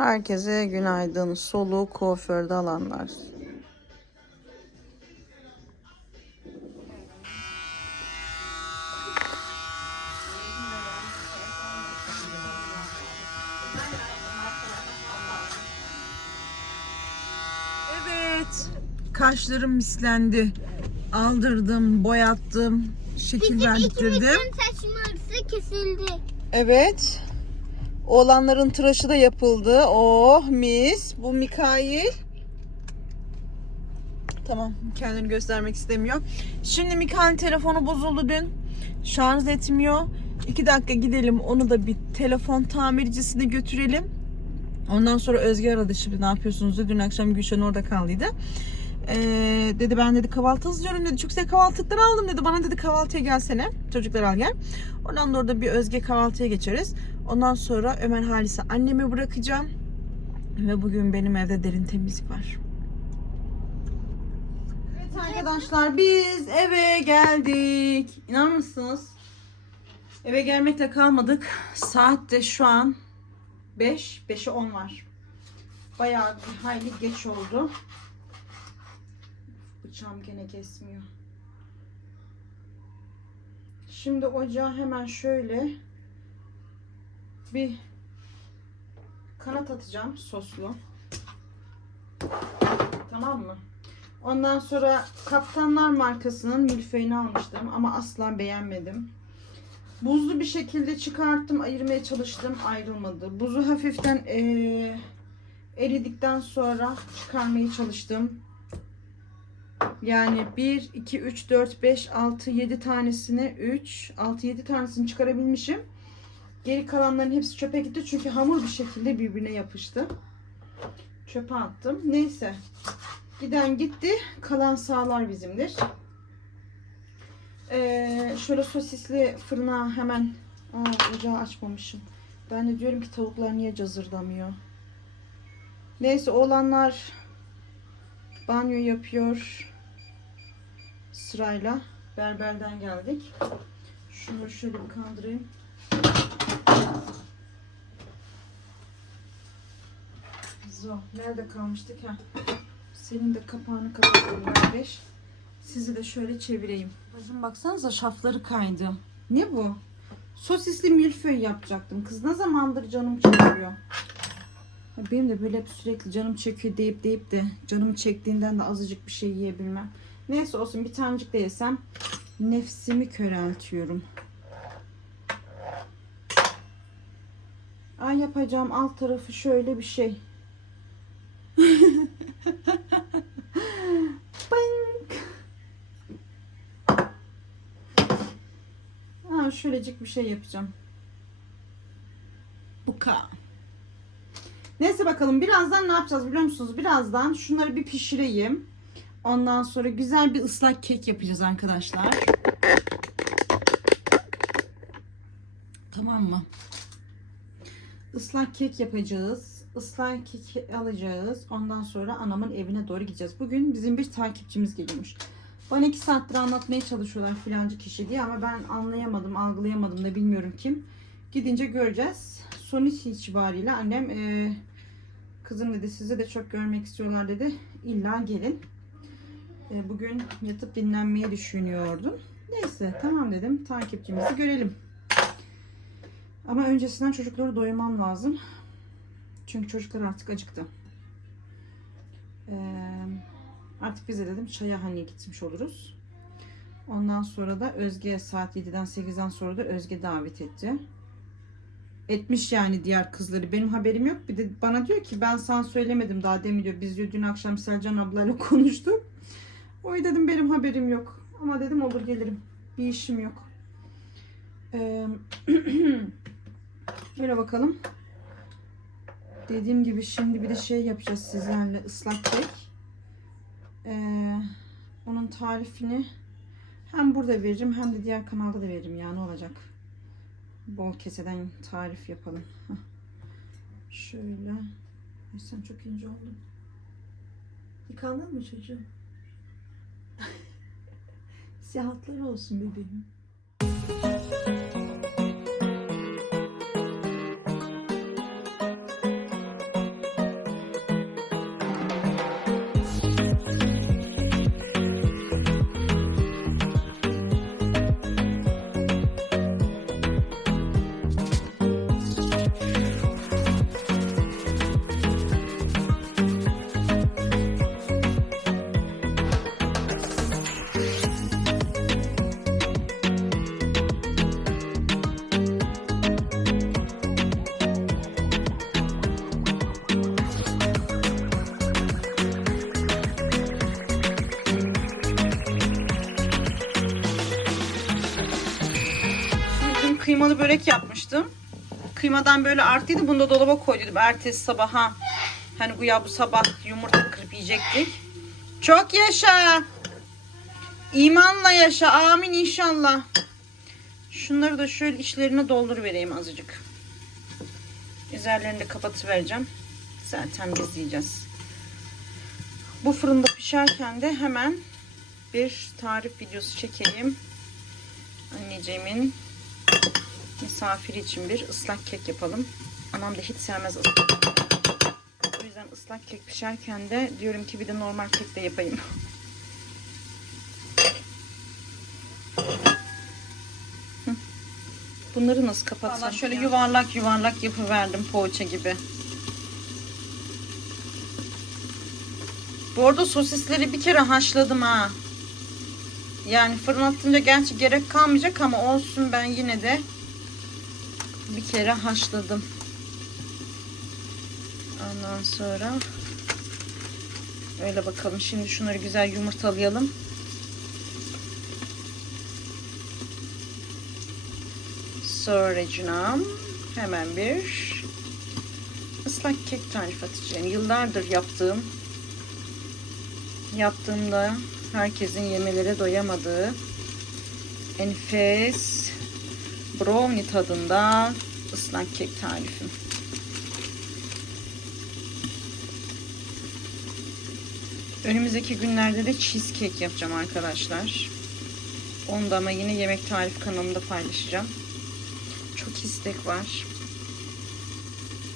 Herkese günaydın. Solu kuaförde alanlar. Evet. Kaşlarım mislendi. Aldırdım, boyattım, şekil verdirdim. İkimizin saçım arası kesildi. Evet. Oğlanların tıraşı da yapıldı. Oh mis. Bu Mikail. Tamam kendini göstermek istemiyor. Şimdi Mikail'in telefonu bozuldu dün. Şarj etmiyor. İki dakika gidelim onu da bir telefon tamircisine götürelim. Ondan sonra Özge aradı şimdi ne yapıyorsunuz dedi. Dün akşam Gülşen orada kaldıydı. Ee, dedi ben dedi kahvaltı hazırlıyorum dedi. Çok güzel kahvaltılıklar aldım dedi. Bana dedi kahvaltıya gelsene. Çocuklar al gel. Oradan da bir Özge kahvaltıya geçeriz. Ondan sonra Ömer Halis'e annemi bırakacağım. Ve bugün benim evde derin temizlik var. Evet arkadaşlar biz eve geldik. İnanır mısınız? Eve gelmekle kalmadık. Saat de şu an 5. 5'e 10 var. Bayağı bir hayli geç oldu. Bıçağım gene kesmiyor. Şimdi ocağa hemen şöyle bir kanat atacağım soslu. Tamam mı? Ondan sonra Kaptanlar markasının milföyünü almıştım ama asla beğenmedim. Buzlu bir şekilde çıkarttım, ayırmaya çalıştım, ayrılmadı. Buzu hafiften eee, eridikten sonra çıkarmaya çalıştım. Yani 1, 2, 3, 4, 5, 6, 7 tanesini 3, 6, 7 tanesini çıkarabilmişim. Geri kalanların hepsi çöpe gitti çünkü hamur bir şekilde birbirine yapıştı. Çöpe attım. Neyse. Giden gitti. Kalan sağlar bizimdir. Ee, şöyle sosisli fırına hemen Aa, ocağı açmamışım. Ben de diyorum ki tavuklar niye cazırdamıyor. Neyse oğlanlar banyo yapıyor sırayla. Berberden geldik. Şunu şöyle bir kaldırayım. Zo, nerede kalmıştık ha? Senin de kapağını kapatalım kardeş. Sizi de şöyle çevireyim. Bacım baksanıza şafları kaydı. Ne bu? Sosisli milföy yapacaktım. Kız ne zamandır canım çekiyor. Benim de böyle hep sürekli canım çekiyor deyip deyip de canım çektiğinden de azıcık bir şey yiyebilmem. Neyse olsun bir tanecik de yesem nefsimi köreltiyorum. Ay yapacağım alt tarafı şöyle bir şey. Bink. Ha, şöylecik bir şey yapacağım. Bu kadar. Neyse bakalım birazdan ne yapacağız biliyor musunuz? Birazdan şunları bir pişireyim. Ondan sonra güzel bir ıslak kek yapacağız arkadaşlar. Tamam mı? Islak kek yapacağız. Islak kek alacağız. Ondan sonra anamın evine doğru gideceğiz. Bugün bizim bir takipçimiz geliyormuş. Bana iki saattir anlatmaya çalışıyorlar filancı kişi diye ama ben anlayamadım, algılayamadım da bilmiyorum kim. Gidince göreceğiz. Sonuç itibariyle annem eee, kızım dedi sizi de çok görmek istiyorlar dedi. İlla gelin. E, Bugün yatıp dinlenmeyi düşünüyordum. Neyse tamam dedim. Takipçimizi görelim. Ama öncesinden çocukları doyurmam lazım. Çünkü çocuklar artık acıktı. Ee, artık bize dedim çaya hani gitmiş oluruz. Ondan sonra da Özge saat 7'den 8'den sonra da Özge davet etti. Etmiş yani diğer kızları. Benim haberim yok. Bir de bana diyor ki ben sana söylemedim daha demin diyor. Biz diyor dün akşam Selcan ablayla konuştuk. Oy dedim benim haberim yok. Ama dedim olur gelirim. Bir işim yok. Ee, Böyle bakalım. Dediğim gibi şimdi bir de şey yapacağız sizlerle ıslak kek. Ee, onun tarifini hem burada veririm hem de diğer kanalda da veririm ya ne olacak. Bol keseden tarif yapalım. Şöyle. Ay sen çok ince oldun. Yıkandın mı çocuğum? Siyahatlar olsun bebeğim. Kıymalı börek yapmıştım. Kıymadan böyle arttıydı. Bunu da dolaba koydum. Ertesi sabaha hani bu ya bu sabah yumurta kırıp yiyecektik. Çok yaşa. İmanla yaşa. Amin inşallah. Şunları da şöyle içlerine doldur vereyim azıcık. Üzerlerini de kapatıvereceğim. Zaten biz yiyeceğiz. Bu fırında pişerken de hemen bir tarif videosu çekeyim. Anneciğimin misafiri için bir ıslak kek yapalım. Anam da hiç sevmez ıslak kek. O yüzden ıslak kek pişerken de diyorum ki bir de normal kek de yapayım. Bunları nasıl kapatsam? Vallahi şöyle ya. yuvarlak yuvarlak yapıverdim poğaça gibi. Bu arada sosisleri bir kere haşladım ha. Yani fırın atınca gerçi gerek kalmayacak ama olsun ben yine de bir kere haşladım. Ondan sonra öyle bakalım. Şimdi şunları güzel yumurtalayalım. Sonracına hemen bir ıslak kek tarifi atacağım. Yıllardır yaptığım yaptığımda herkesin yemelere doyamadığı enfes brownie tadında ıslak kek tarifim. Önümüzdeki günlerde de cheesecake yapacağım arkadaşlar. Onu da ama yine yemek tarif kanalımda paylaşacağım. Çok istek var.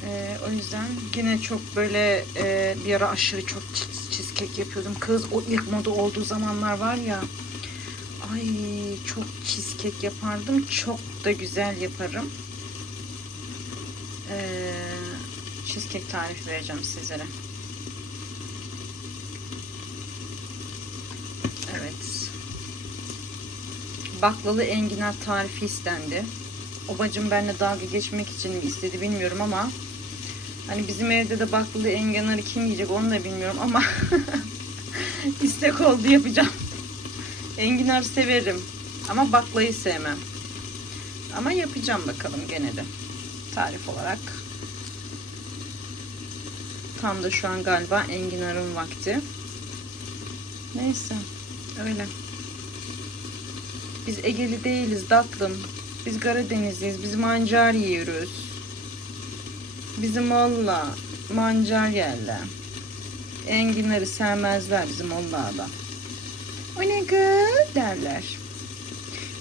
Ee, o yüzden yine çok böyle e, bir ara aşırı çok cheese- cheesecake yapıyordum. Kız o ilk moda olduğu zamanlar var ya. Ay çok cheesecake yapardım. Çok da güzel yaparım. Ee, cheesecake tarifi vereceğim sizlere. Evet. Baklalı enginar tarifi istendi. O bacım benimle dalga geçmek için mi istedi bilmiyorum ama hani bizim evde de baklalı enginarı kim yiyecek onu da bilmiyorum ama istek oldu yapacağım. Enginar severim ama baklayı sevmem. Ama yapacağım bakalım gene de tarif olarak. Tam da şu an galiba enginarın vakti. Neyse öyle. Biz Egeli değiliz tatlım. Biz Karadenizliyiz. Biz mancar yiyoruz. Bizim olla mancar yerler. Enginleri sevmezler bizim Olla'da. O ne kız derler.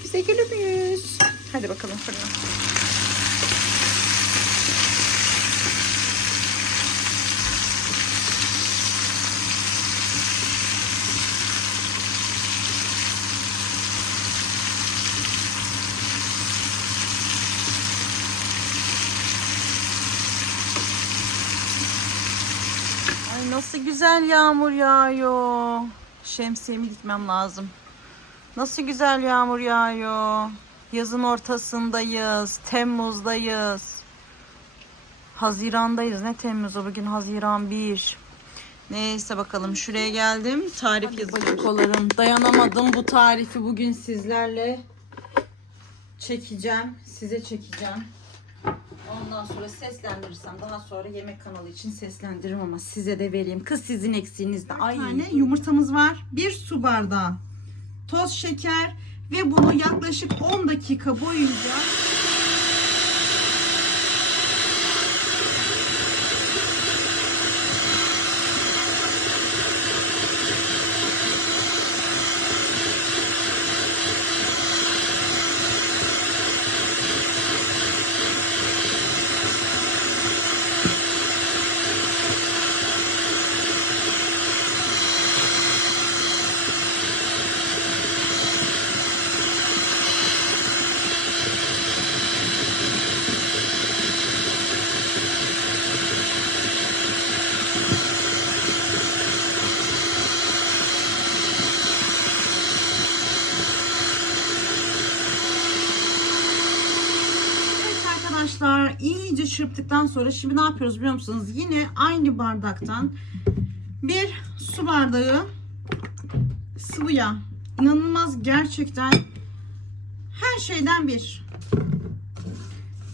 Biz Egeli miyiz? Hadi bakalım fırına. Nasıl güzel yağmur yağıyor. Şemsiyemi gitmem lazım. Nasıl güzel yağmur yağıyor. Yazın ortasındayız. Temmuz'dayız. Hazirandayız. Ne Temmuz'u? Bugün Haziran 1. Neyse bakalım şuraya geldim. Tarif yazıcıkolarım. Dayanamadım bu tarifi bugün sizlerle çekeceğim. Size çekeceğim. Ondan sonra seslendirirsem daha sonra yemek kanalı için seslendiririm ama size de vereyim. Kız sizin eksiğiniz de. Ay. tane yumurtamız var. Bir su bardağı toz şeker ve bunu yaklaşık 10 dakika boyunca Evet arkadaşlar iyice çırptıktan sonra şimdi ne yapıyoruz biliyor musunuz? Yine aynı bardaktan bir su bardağı sıvı yağ. İnanılmaz gerçekten her şeyden bir.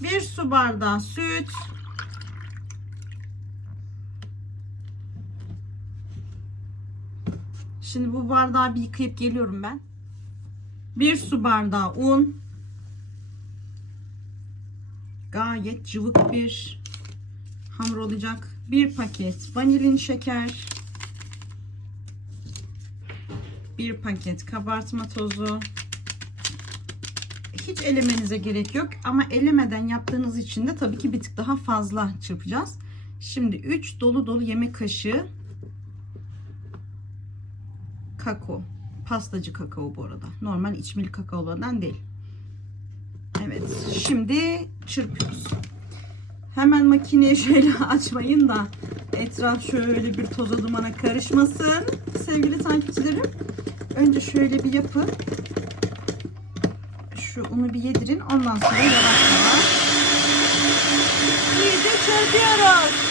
Bir su bardağı süt. Şimdi bu bardağı bir yıkayıp geliyorum ben. Bir su bardağı un. Gayet cıvık bir hamur olacak. Bir paket vanilin şeker. Bir paket kabartma tozu. Hiç elemenize gerek yok ama elemeden yaptığınız için de tabii ki bir tık daha fazla çırpacağız. Şimdi 3 dolu dolu yemek kaşığı kakao. Pastacı kakao bu arada. Normal içmeli kakaolardan değil. Evet. Şimdi çırpıyoruz. Hemen makineyi şöyle açmayın da etraf şöyle bir toza dumana karışmasın. Sevgili takipçilerim. Önce şöyle bir yapın. Şu unu bir yedirin. Ondan sonra yavaş yavaş iyice çırpıyoruz.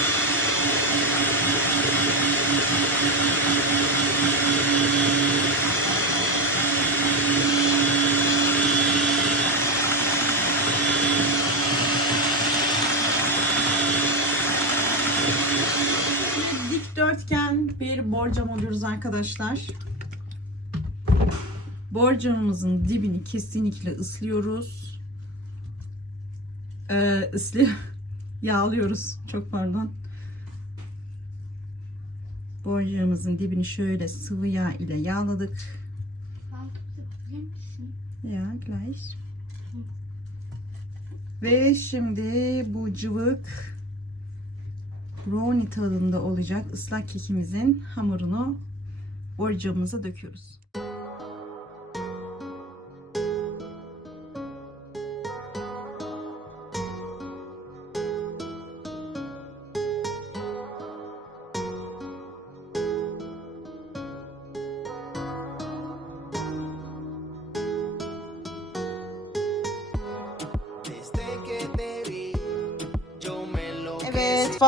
Bir borcam oluyoruz arkadaşlar. Borcamımızın dibini kesinlikle ıslıyoruz. Ee, ıslı yağlıyoruz. Çok pardon. Borcamımızın dibini şöyle sıvı yağ ile yağladık. Ya gleich. Ve şimdi bu cıvık brownie tadında olacak ıslak kekimizin hamurunu borcamımıza döküyoruz.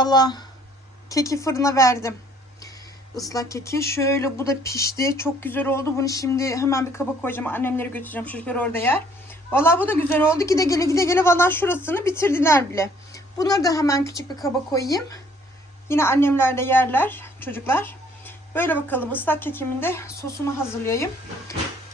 Valla keki fırına verdim. Islak keki. Şöyle bu da pişti. Çok güzel oldu. Bunu şimdi hemen bir kaba koyacağım. Annemleri götüreceğim. Çocuklar orada yer. Valla bu da güzel oldu. Gide gele gide gele valla şurasını bitirdiler bile. Bunları da hemen küçük bir kaba koyayım. Yine annemler de yerler çocuklar. Böyle bakalım ıslak kekimin de sosunu hazırlayayım.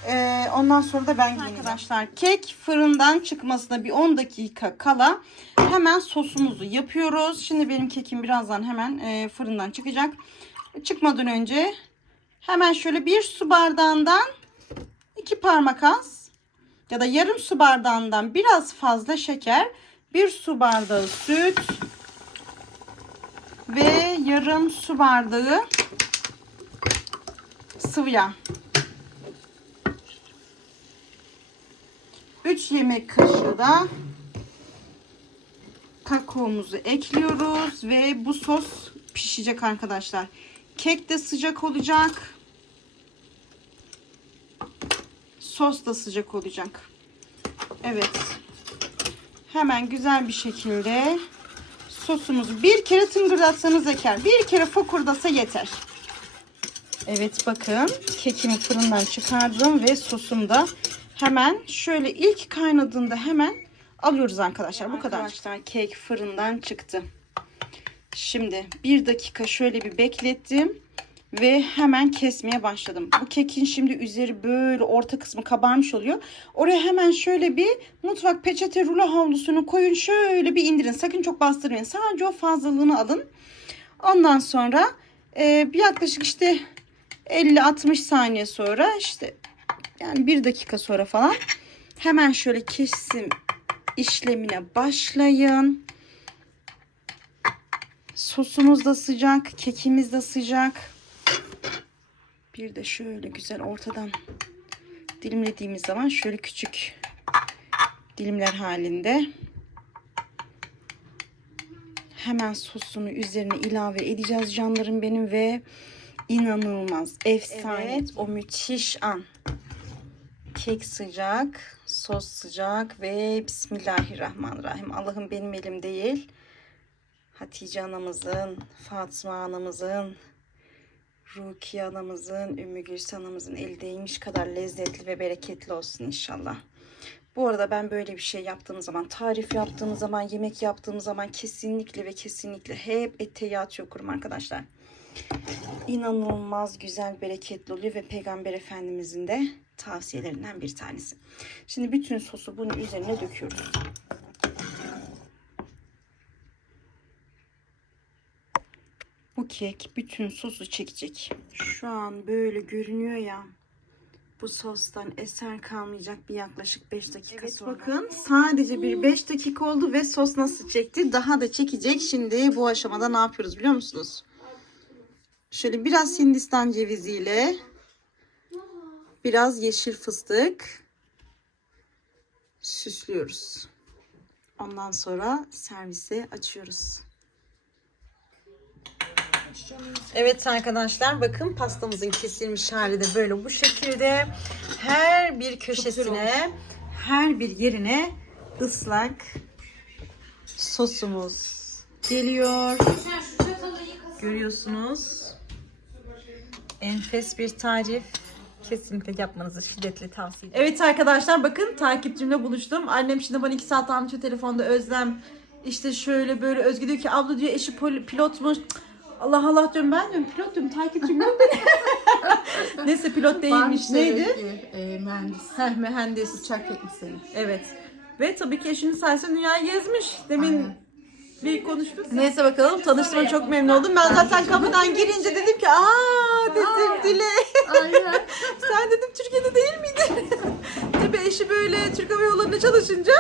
Ee, ondan sonra da ben giyineceğim. Arkadaşlar kek fırından çıkmasına bir 10 dakika kala hemen sosumuzu yapıyoruz. Şimdi benim kekim birazdan hemen e, fırından çıkacak. Çıkmadan önce hemen şöyle bir su bardağından iki parmak az ya da yarım su bardağından biraz fazla şeker, bir su bardağı süt ve yarım su bardağı sıvı yağ. 3 yemek kaşığı da kakaomuzu ekliyoruz ve bu sos pişecek arkadaşlar. Kek de sıcak olacak. Sos da sıcak olacak. Evet. Hemen güzel bir şekilde sosumuzu bir kere tıngırdatsanız yeter. Bir kere fokurdasa yeter. Evet bakın kekimi fırından çıkardım ve sosum da hemen şöyle ilk kaynadığında hemen alıyoruz arkadaşlar. Bu kadar. Arkadaşlar kek fırından çıktı. Şimdi bir dakika şöyle bir beklettim ve hemen kesmeye başladım. Bu kekin şimdi üzeri böyle orta kısmı kabarmış oluyor. Oraya hemen şöyle bir mutfak peçete rulo havlusunu koyun şöyle bir indirin. Sakın çok bastırmayın. Sadece o fazlalığını alın. Ondan sonra e, bir yaklaşık işte 50-60 saniye sonra işte yani bir dakika sonra falan hemen şöyle kesim işlemine başlayın. Sosumuz da sıcak, kekimiz de sıcak. Bir de şöyle güzel ortadan dilimlediğimiz zaman şöyle küçük dilimler halinde hemen sosunu üzerine ilave edeceğiz canlarım benim ve inanılmaz efsane o müthiş an kek sıcak sos sıcak ve bismillahirrahmanirrahim Allah'ım benim elim değil Hatice anamızın Fatma anamızın Rukiye anamızın Ümmü Gülse anamızın eli değmiş kadar lezzetli ve bereketli olsun inşallah Bu arada ben böyle bir şey yaptığım zaman, tarif yaptığım zaman, yemek yaptığım zaman kesinlikle ve kesinlikle hep et teyyatı kurum arkadaşlar. İnanılmaz güzel, bereketli oluyor ve Peygamber Efendimizin de tavsiyelerinden bir tanesi. Şimdi bütün sosu bunun üzerine döküyoruz. Bu kek bütün sosu çekecek. Şu an böyle görünüyor ya. Bu sostan eser kalmayacak bir yaklaşık 5 dakika sonra. Bakın sadece bir 5 dakika oldu ve sos nasıl çekti? Daha da çekecek. Şimdi bu aşamada ne yapıyoruz biliyor musunuz? Şöyle biraz Hindistan ceviziyle biraz yeşil fıstık süslüyoruz. Ondan sonra servise açıyoruz. Evet arkadaşlar bakın pastamızın kesilmiş hali de böyle bu şekilde. Her bir köşesine, her bir yerine ıslak sosumuz geliyor. Görüyorsunuz. Enfes bir tarif. Kesinlikle yapmanızı şiddetle tavsiye ederim. Evet arkadaşlar bakın takipçimle buluştum. Annem şimdi bana 2 saat anlatıyor telefonda Özlem. İşte şöyle böyle Özgü diyor ki abla diyor eşi pilotmuş. Cık, Allah Allah diyorum ben diyorum pilot diyorum takipçim yok benim. Neyse pilot değilmiş. Neydi? E, mühendis. Heh, mühendis. Uçak teknisyeni. Evet. Ve tabii ki eşinin sayesinde dünyayı gezmiş. Demin Aynen. Bir konuştuk. Neyse bakalım tanıştığıma çok memnun oldum. Ben zaten kapıdan girince dedim ki aa dedim Dile. Aynen. Sen dedim Türkiye'de değil miydin? tabii eşi böyle Türk Hava Yolları'nda çalışınca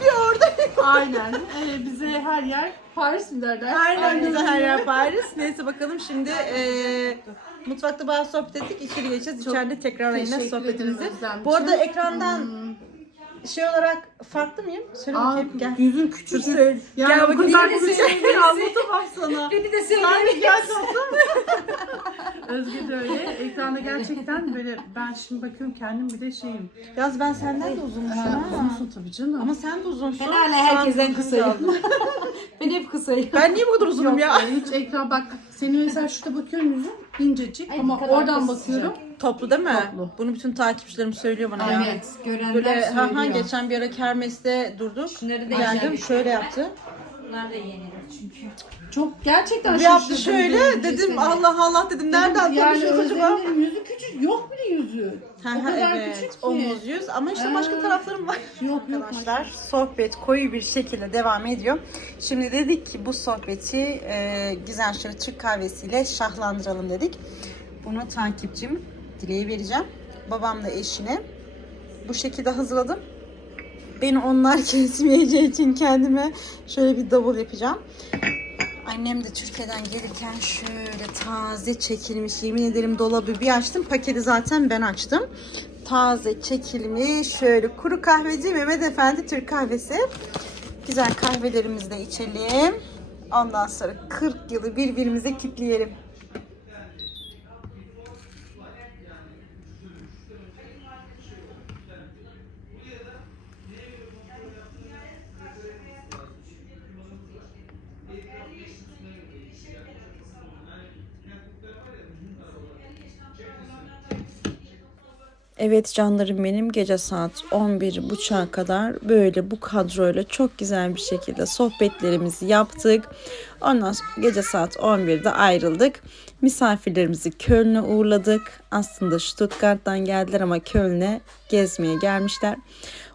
bir orada. Aynen. E, bize her yer Paris mi derler? Aynen bize her yer Paris. Neyse bakalım şimdi eee mutfakta bayağı sohbet ettik. İçeri geçeceğiz. İçeride tekrar yine teşekkür sohbetimizi. ederim Özlemciğim. Bu arada ekrandan şey olarak farklı mıyım? Söyle bakayım gel. yüzün küçük. Söyle. Yani Gel bakayım. küçük söyle. ki anlatamam sana. Beni de Sen de gel. Özge de öyle. Ekranda gerçekten böyle ben şimdi bakıyorum kendim bir de şeyim. Yaz ben senden de uzunmuşum ha. Uzunsun tabii canım. Ama sen de uzunsun. Ben hala herkesten kısayım. Ben hep kısayım. Ben niye bu kadar uzunum Yok, ya? Hiç ekran bak senin mesela şurada bakıyorum yüzün incecik Ay, ama oradan kısacık. bakıyorum. Toplu değil mi? Toplu. Bunu bütün takipçilerim söylüyor bana ya. Evet. Görenler Böyle ha ha söylüyor. geçen bir ara kermeste durduk. Şunları da Geldim şöyle yaptı. Bunlar da yenilir çünkü. Çok gerçekten Bir yaptı şaşırdım şöyle görünce dedim seni. Allah Allah dedim nereden yani konuşuyoruz acaba? Özlem'in yüzü küçük. Yok bile yüzü. Ha o ha kadar küçük ki. omuz yüz ama işte başka Ha. taraflarım var. Yok yok. Arkadaşlar sohbet koyu bir şekilde devam ediyor. Şimdi dedik ki bu sohbeti e, güzel şöyle Türk kahvesiyle şahlandıralım dedik. Bunu takipçim Dile'ye vereceğim. Babam da eşine. Bu şekilde hazırladım. Beni onlar kesmeyeceği için kendime şöyle bir davul yapacağım. Annem de Türkiye'den gelirken şöyle taze çekilmiş yemin ederim dolabı bir açtım paketi zaten ben açtım. Taze çekilmiş şöyle kuru kahveci Mehmet Efendi Türk kahvesi. Güzel kahvelerimizi de içelim. Ondan sonra 40 yılı birbirimize kitleyelim. Evet canlarım benim gece saat 11.30'a kadar böyle bu kadroyla çok güzel bir şekilde sohbetlerimizi yaptık. Ondan sonra gece saat 11'de ayrıldık. Misafirlerimizi Köln'e uğurladık. Aslında Stuttgart'tan geldiler ama Köln'e gezmeye gelmişler.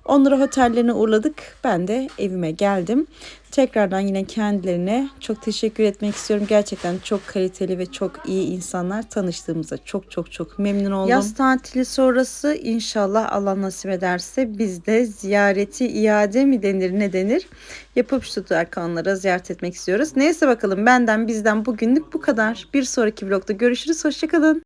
Onları otellerine uğurladık. Ben de evime geldim. Tekrardan yine kendilerine çok teşekkür etmek istiyorum. Gerçekten çok kaliteli ve çok iyi insanlar. Tanıştığımıza çok çok çok memnun oldum. Yaz tatili sonrası inşallah Allah nasip ederse biz de ziyareti iade mi denir ne denir yapıp Stuttgart onlara ziyaret etmek istiyoruz. Neyse bakalım benden bizden bugünlük bu kadar. Bir sonraki vlogda görüşürüz. Hoşçakalın.